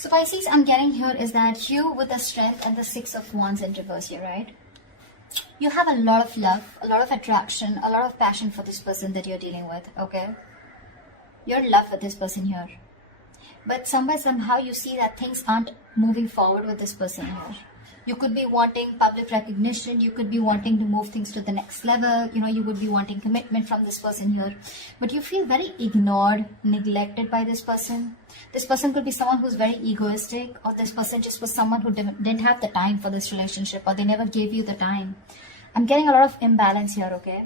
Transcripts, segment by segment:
So Pisces, I'm getting here is that you with the strength and the Six of Wands in reverse here, right? You have a lot of love, a lot of attraction, a lot of passion for this person that you're dealing with, okay? You're in love with this person here. But somehow you see that things aren't moving forward with this person here. You could be wanting public recognition. You could be wanting to move things to the next level. You know, you would be wanting commitment from this person here. But you feel very ignored, neglected by this person. This person could be someone who's very egoistic, or this person just was someone who didn't have the time for this relationship, or they never gave you the time. I'm getting a lot of imbalance here, okay?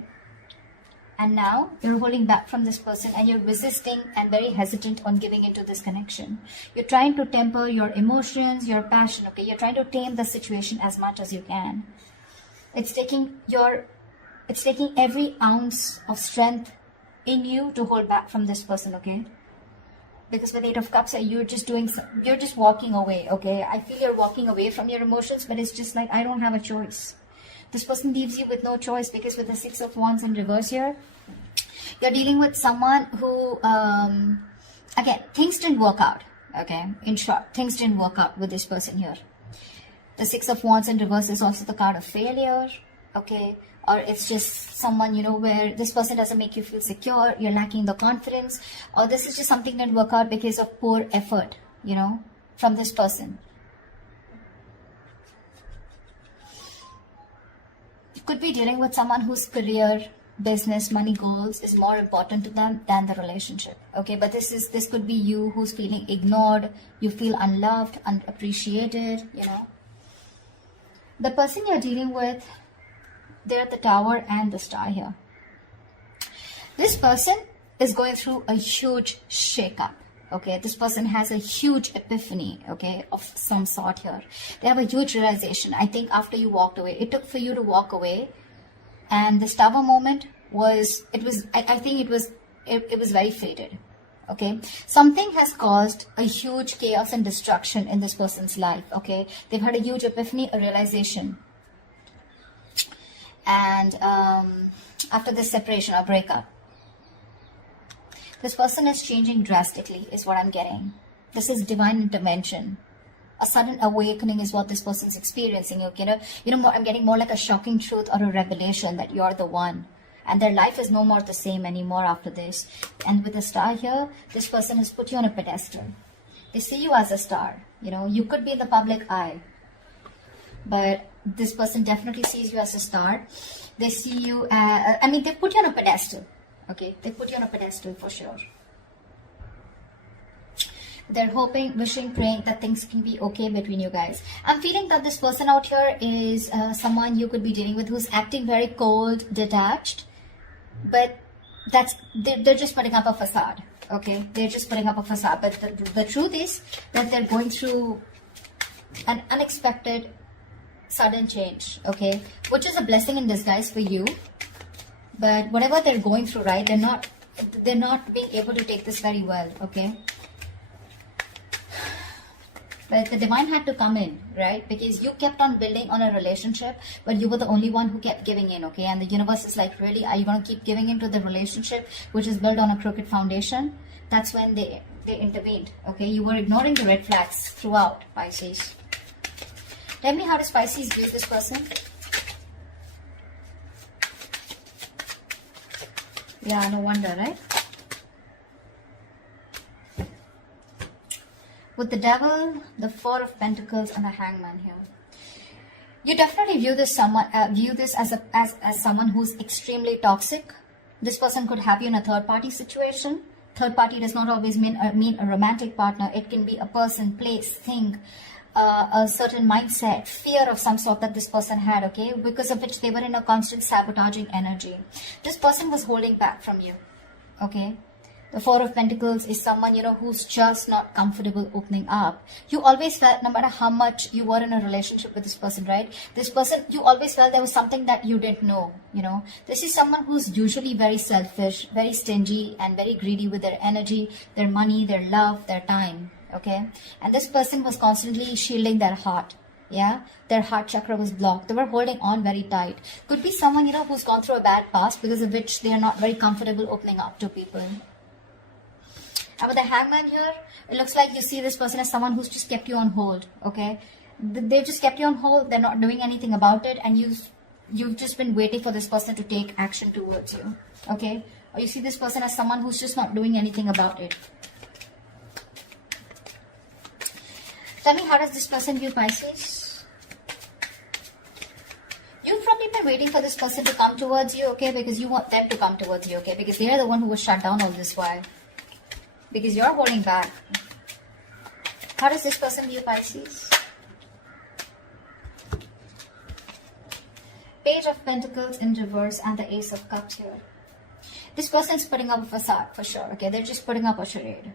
And now you're holding back from this person and you're resisting and very hesitant on giving into this connection. You're trying to temper your emotions, your passion, okay? You're trying to tame the situation as much as you can. It's taking every ounce of strength in you to hold back from this person, okay? Because with Eight of Cups, you're just walking away, okay? I feel you're walking away from your emotions, but it's just like, I don't have a choice. This person leaves you with no choice, because with the Six of Wands in reverse here, you're dealing with someone who, again, things didn't work out, okay? In short, things didn't work out with this person here. The Six of Wands in reverse is also the card of failure, okay? Or it's just someone, you know, where this person doesn't make you feel secure, you're lacking the confidence, or this is just something that didn't work out because of poor effort, you know, from this person. Could be dealing with someone whose career, business, money goals is more important to them than the relationship, okay? But this could be you who's feeling ignored, you feel unloved, unappreciated, you know. The person you're dealing with, they're at the Tower and the Star here. This person is going through a huge shakeup. Okay, this person has a huge epiphany, okay, of some sort here. They have a huge realization. I think after you walked away, it took for you to walk away, and this Tower moment was, I think it was very fated, okay. Something has caused a huge chaos and destruction in this person's life, okay. They've had a huge epiphany, a realization. And after this separation or breakup, this person is changing drastically, is what I'm getting. This is divine intervention. A sudden awakening is what this person's experiencing. Okay, I'm getting more like a shocking truth or a revelation that you're the one. And their life is no more the same anymore after this. And with the Star here, this person has put you on a pedestal. They see you as a star. You know, you could be in the public eye, but this person definitely sees you as a star. They see you as, they put you on a pedestal. Okay, they put you on a pedestal for sure. They're hoping, wishing, praying that things can be okay between you guys. I'm feeling that this person out here is someone you could be dealing with who's acting very cold, detached, but they're just putting up a facade. Okay, they're just putting up a facade. But the truth is that they're going through an unexpected, sudden change. Okay, which is a blessing in disguise for you. But whatever they're going through, right, they're not being able to take this very well, okay? But the divine had to come in, right? Because you kept on building on a relationship, but you were the only one who kept giving in, okay? And the universe is like, really, are you going to keep giving into the relationship which is built on a crooked foundation? That's when they intervened, okay? You were ignoring the red flags throughout, Pisces. Tell me, how does Pisces view this person? Yeah, no wonder, right? With the Devil, the Four of Pentacles, and the Hangman here, you definitely view this as someone who's extremely toxic. This person could have you in a third-party situation. Third party does not always mean a romantic partner. It can be a person, place, thing, a certain mindset, fear of some sort that this person had, okay, because of which they were in a constant sabotaging energy. This person was holding back from you, okay. The Four of Pentacles is someone, who's just not comfortable opening up. You always felt, no matter how much you were in a relationship with this person, right? This person, you always felt there was something that you didn't know, This is someone who's usually very selfish, very stingy, and very greedy with their energy, their money, their love, their time, okay? And this person was constantly shielding their heart. Yeah, their heart chakra was blocked. They were holding on very tight. Could be someone, who's gone through a bad past, because of which they are not very comfortable opening up to people. And with the Hangman here, it looks like you see this person as someone who's just kept you on hold, okay? They've just kept you on hold, they're not doing anything about it, and you've just been waiting for this person to take action towards you, okay? Or you see this person as someone who's just not doing anything about it. Tell me, how does this person view Pisces? You've probably been waiting for this person to come towards you, okay? Because you want them to come towards you, okay? Because they're the one who was shut down all this while. Because you're holding back. How does this person view Pisces? Page of Pentacles in reverse and the Ace of Cups here. This person's putting up a facade for sure, okay? They're just putting up a charade.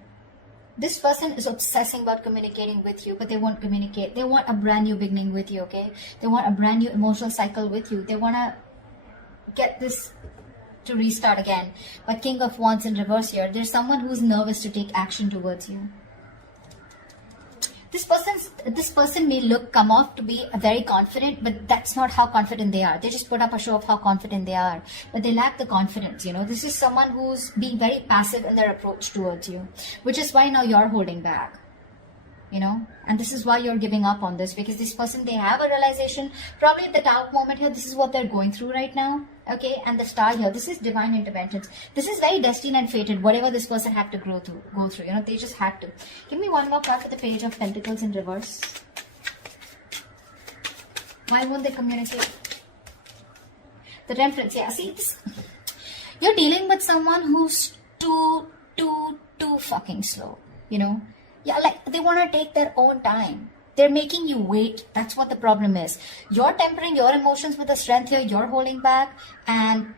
This person is obsessing about communicating with you, but they won't communicate. They want a brand new beginning with you, okay? They want a brand new emotional cycle with you. They want to get this to restart again. But King of Wands in reverse here, there's someone who's nervous to take action towards you. This person may come off to be very confident, but that's not how confident they are. They just put up a show of how confident they are, but they lack the confidence, you know. This is someone who's being very passive in their approach towards you, which is why now you're holding back, you know. And this is why you're giving up on this, because this person, they have a realization, probably at the top moment here, this is what they're going through right now, okay? And the star here, this is divine interventions. This is very destined and fated, whatever this person had to go through, you know, they just had to. Give me one more card for the Page of Pentacles in reverse. Why won't they communicate? The Temperance, yeah, see this? You're dealing with someone who's too fucking slow, you know? Yeah, like they want to take their own time. They're making you wait. That's what the problem is. You're tempering your emotions with the Strength here. You're holding back. And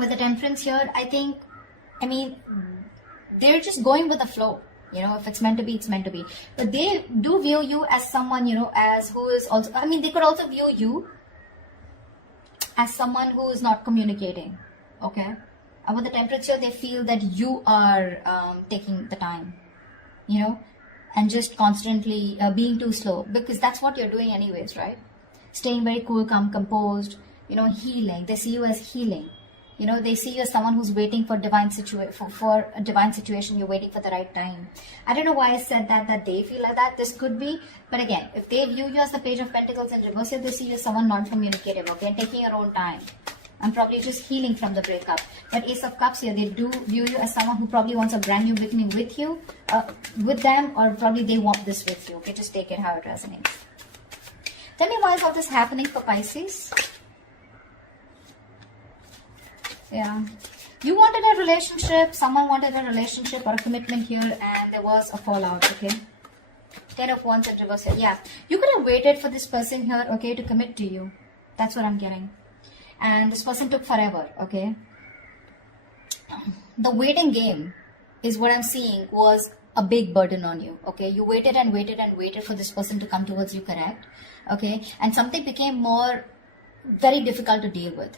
with the Temperance here, I mean, they're just going with the flow. You know, if it's meant to be, it's meant to be. But they do view you as someone, you know, as who is also, I mean, they could also view you as someone who is not communicating. Okay? And with the Temperance here, they feel that you are taking the time, you know, and just constantly being too slow, because that's what you're doing anyways, right? Staying very cool, calm, composed, you know, healing. They see you as healing. You know, they see you as someone who's waiting for for a divine situation. You're waiting for the right time. I don't know why I said that they feel like that. This could be, but again, if they view you as the Page of Pentacles in reverse, they see you as someone non-communicative, okay, and taking your own time. And probably just healing from the breakup. But Ace of Cups here, they do view you as someone who probably wants a brand new beginning with you, with them, or probably they want this with you. Okay, just take it how it resonates. Tell me, why is all this happening for Pisces? Yeah. You wanted a relationship, someone wanted a relationship or a commitment here, and there was a fallout, okay? 10 of Wands in reverse here. Yeah. You could have waited for this person here, okay, to commit to you. That's what I'm getting. And this person took forever, okay? The waiting game is what I'm seeing was a big burden on you, okay? You waited and waited and waited for this person to come towards you, correct? Okay? And something became very difficult to deal with.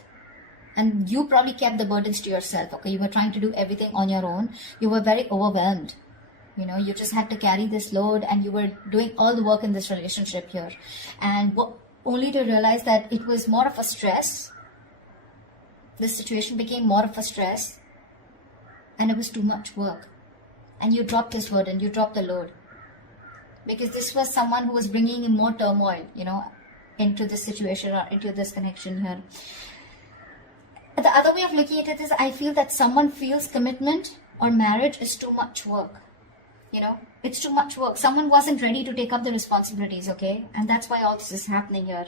And you probably kept the burdens to yourself, okay? You were trying to do everything on your own. You were very overwhelmed. You know, you just had to carry this load, and you were doing all the work in this relationship here. And only to realize that it was more of a stress. This situation became more of a stress, and it was too much work. And you dropped this burden, you dropped the load. Because this was someone who was bringing in more turmoil, you know, into this situation or into this connection here. The other way of looking at it is, I feel that someone feels commitment or marriage is too much work. You know, it's too much work. Someone wasn't ready to take up the responsibilities, okay? And that's why all this is happening here.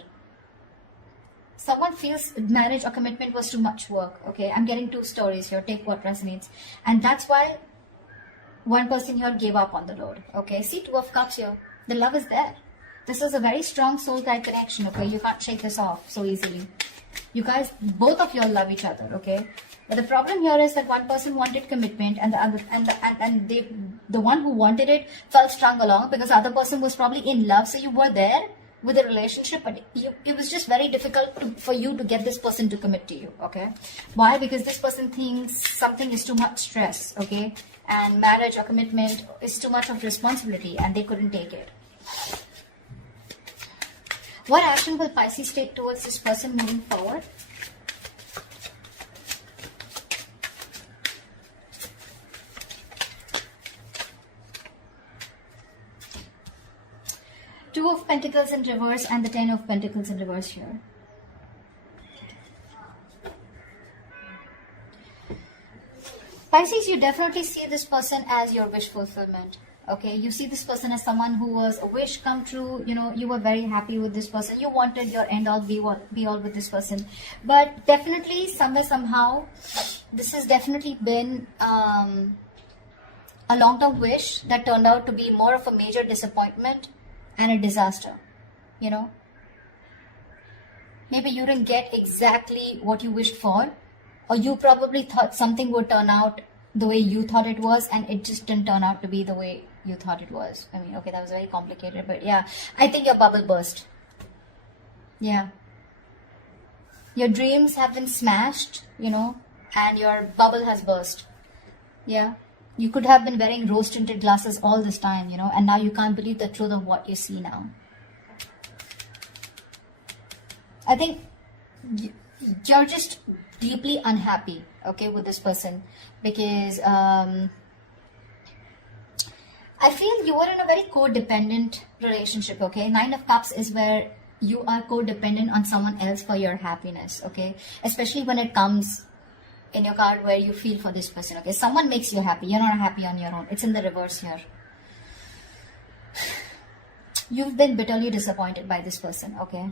Someone feels marriage or commitment was too much work, okay? I'm getting two stories here. Take what resonates. And that's why one person here gave up on the load, okay? See, 2 of Cups here. The love is there. This is a very strong soul guide connection, okay? You can't shake this off so easily. You guys, both of you all love each other, okay? But the problem here is that one person wanted commitment, and the other, the one who wanted it felt strung along because the other person was probably in love. So you were there with a relationship, but it was just very difficult for you to get this person to commit to you, okay? Why? Because this person thinks something is too much stress, okay? And marriage or commitment is too much of responsibility, and they couldn't take it. What action will Pisces take towards this person moving forward? Two of Pentacles in reverse and the Ten of Pentacles in reverse here. Pisces, you definitely see this person as your wish fulfillment. Okay, you see this person as someone who was a wish come true. You know, you were very happy with this person. You wanted your end all be all with this person. But definitely, somewhere, somehow, this has definitely been a long-term wish that turned out to be more of a major disappointment and a disaster. You know, maybe you didn't get exactly what you wished for, or you probably thought something would turn out the way you thought it was, and it just didn't turn out to be the way you thought it was. I mean, okay, that was very complicated, but yeah, I think your bubble burst. Yeah. Your dreams have been smashed, you know, and your bubble has burst. Yeah. You could have been wearing rose-tinted glasses all this time, you know, and now you can't believe the truth of what you see now. I think you're just deeply unhappy, okay, with this person, because I feel you are in a very codependent relationship, okay? Nine of Cups is where you are codependent on someone else for your happiness, okay? Especially when it comes in your card where you feel for this person, okay? Someone makes you happy. You're not happy on your own. It's in the reverse here. You've been bitterly disappointed by this person, okay?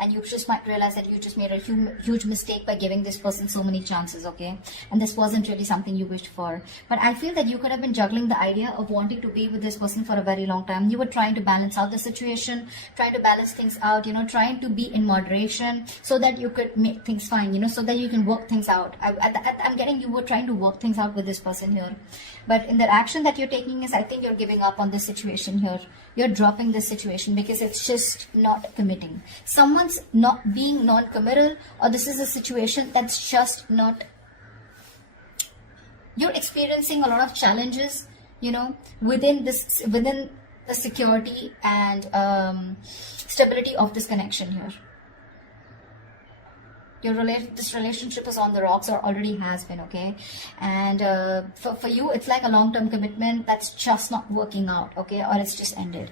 And you just might realize that you just made a huge mistake by giving this person so many chances, okay? And this wasn't really something you wished for. But I feel that you could have been juggling the idea of wanting to be with this person for a very long time. You were trying to balance out the situation, trying to balance things out, you know, trying to be in moderation so that you could make things fine, you know, so that you can work things out. I'm getting you were trying to work things out with this person here. But in the action that you're taking is, I think you're giving up on this situation here. You're dropping this situation because it's just not committing. Someone's not being non-committal, or this is a situation that's just not. You're experiencing a lot of challenges, you know, within the security and stability of this connection here. This relationship is on the rocks, or already has been, okay? And for you, it's like a long-term commitment that's just not working out, okay? Or it's just ended.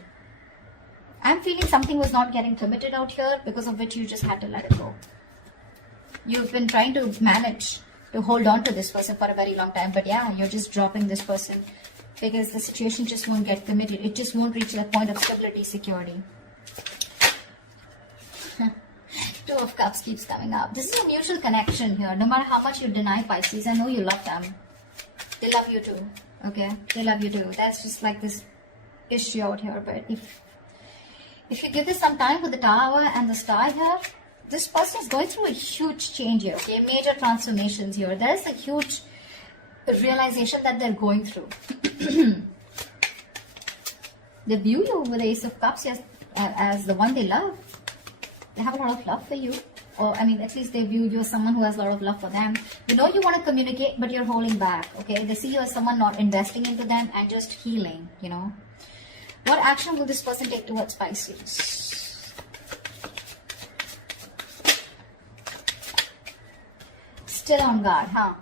I'm feeling something was not getting committed out here, because of which you just had to let it go. You've been trying to manage to hold on to this person for a very long time, but yeah, you're just dropping this person because the situation just won't get committed. It just won't reach that point of stability, security. Two of Cups keeps coming up. This is a mutual connection here. No matter how much you deny Pisces, I know you love them. They love you too. Okay? They love you too. That's just like this issue out here. But if you give this some time with the Tower and the Star here, this person is going through a huge change here. Okay? Major transformations here. There is a huge realization that they're going through. They view you with the Ace of Cups as the one they love. They have a lot of love for you, or I mean, at least they view you as someone who has a lot of love for them. You know you want to communicate, but you're holding back, okay? They see you as someone not investing into them and just healing, you know. What action will this person take towards Pisces? Still on guard, huh?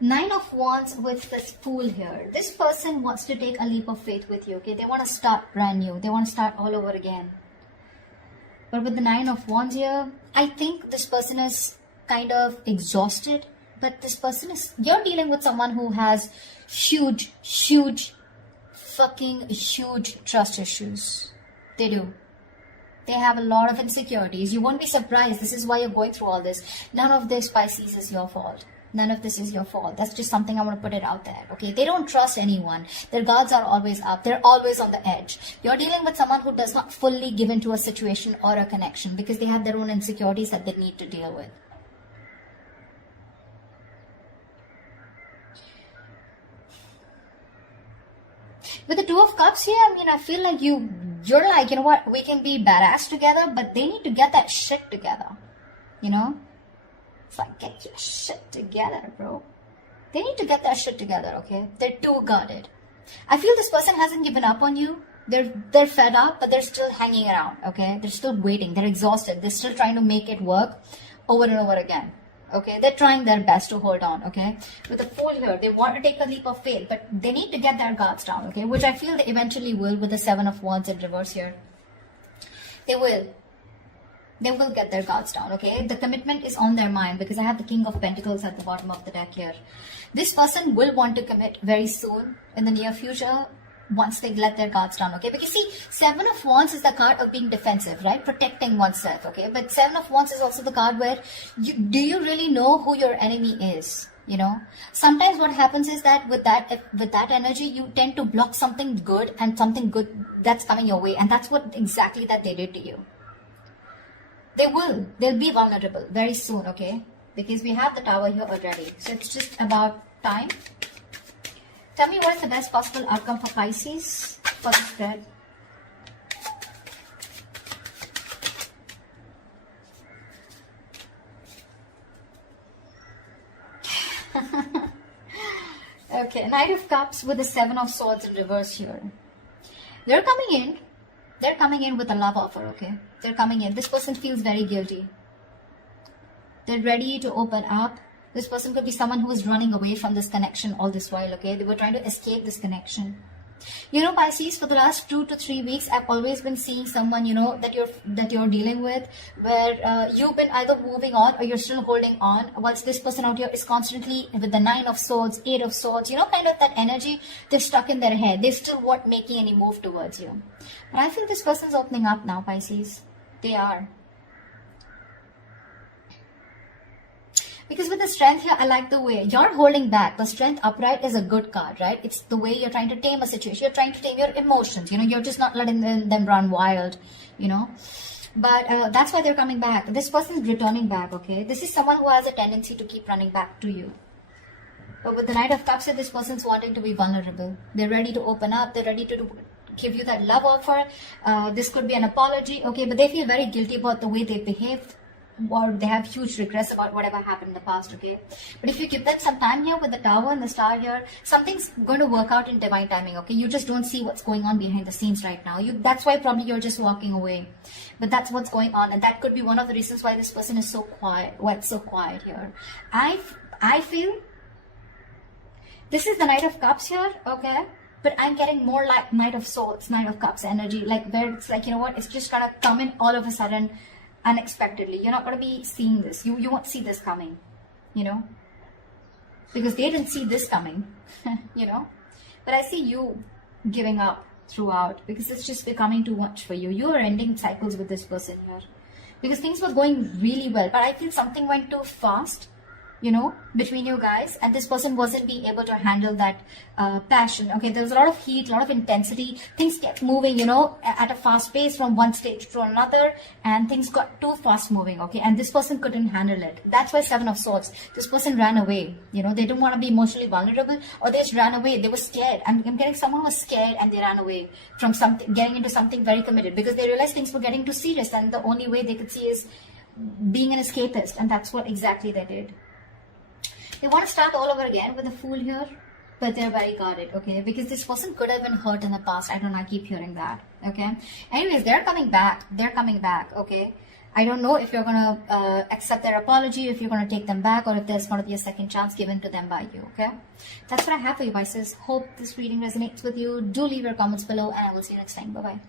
Nine of Wands with this Fool here. This person wants to take a leap of faith with you, okay? They want to start brand new. They want to start all over again. But with the Nine of Wands here, I think this person is kind of exhausted. But this person is... You're dealing with someone who has huge trust issues. They do. They have a lot of insecurities. You won't be surprised. This is why you're going through all this. None of this, Pisces, is your fault. None of this is your fault. That's just something I want to put it out there, okay? They don't trust anyone. Their guards are always up. They're always on the edge. You're dealing with someone who does not fully give into a situation or a connection because they have their own insecurities that they need to deal with. With the Two of Cups here, I mean, I feel like you're like, you know what, we can be badass together, but they need to get that shit together, you know? It's like, get your shit together, bro. They need to get that shit together, okay? They're too guarded. I feel this person hasn't given up on you. They're fed up, but they're still hanging around, okay? They're still waiting. They're exhausted. They're still trying to make it work over and over again. Okay, they're trying their best to hold on. Okay, with the Fool here, they want to take a leap of faith, but they need to get their guards down. Okay, which I feel they eventually will with the Seven of Wands in reverse here. They will get their guards down. Okay, the commitment is on their mind because I have the King of Pentacles at the bottom of the deck here. This person will want to commit very soon in the near future, once they let their guards down. Okay, because see, Seven of Wands is the card of being defensive, right? Protecting oneself. Okay, but Seven of Wands is also the card where do you really know who your enemy is? You know, sometimes what happens is that with that energy, you tend to block something good and something good that's coming your way, and that's what exactly that they did to you. They'll be vulnerable very soon. Okay, because we have the Tower here already, so it's just about time. Tell me what is the best possible outcome for Pisces for the spread. Okay, Knight of Cups with the Seven of Swords in reverse here. They're coming in with a love offer. Okay, they're coming in. This person feels very guilty. They're ready to open up. This person could be someone who is running away from this connection all this while. Okay, they were trying to escape this connection. You know, Pisces, for the last 2 to 3 weeks, I've always been seeing someone, you know, that you're dealing with, where you've been either moving on or you're still holding on, whilst this person out here is constantly with the 9 of Swords, 8 of Swords, you know, kind of that energy. They're stuck in their head. They still weren't making any move towards you. But I feel this person's opening up now, Pisces. They are. Because with the Strength here, I like the way you're holding back. The Strength upright is a good card, right? It's the way you're trying to tame a situation. You're trying to tame your emotions. You know, you're just not letting them run wild, you know. But that's why they're coming back. This person's returning back, okay? This is someone who has a tendency to keep running back to you. But with the Knight of Cups here, this person's wanting to be vulnerable. They're ready to open up. They're ready to give you that love offer. This could be an apology, okay? But they feel very guilty about the way they behaved, or they have huge regrets about whatever happened in the past. Okay, but if you give them some time here with the Tower and the Star here, something's going to work out in divine timing. Okay, you just don't see what's going on behind the scenes right now. That's why probably you're just walking away, but that's what's going on, and that could be one of the reasons why this person is so quiet. Why it's so quiet here. I feel this is the Knight of Cups here. Okay, but I'm getting more like Knight of Swords, Knight of Cups energy, like where it's like, you know what, it's just gonna come in all of a sudden, unexpectedly. You're not going to be seeing this. You won't see this coming, you know, because they didn't see this coming, you know. But I see you giving up throughout because it's just becoming too much for you. You are ending cycles with this person here because things were going really well, but I feel something went too fast, you know, between you guys, and this person wasn't being able to handle that passion. Okay, there was a lot of heat, a lot of intensity. Things kept moving, you know, at a fast pace from one stage to another, and things got too fast moving. Okay, and this person couldn't handle it. That's why Seven of Swords. This person ran away. You know, they didn't want to be emotionally vulnerable, or they just ran away. They were scared. I'm getting someone was scared and they ran away from something, getting into something very committed because they realized things were getting too serious, and the only way they could see is being an escapist, and that's what exactly they did. They want to start all over again with a Fool here, but they're very guarded, okay? Because this person could have been hurt in the past. I don't know, I keep hearing that, okay? Anyways, they're coming back. They're coming back, okay? I don't know if you're going to accept their apology, if you're going to take them back, or if there's going to be a second chance given to them by you, okay? That's what I have for you, Pisces. Hope this reading resonates with you. Do leave your comments below, and I will see you next time. Bye-bye.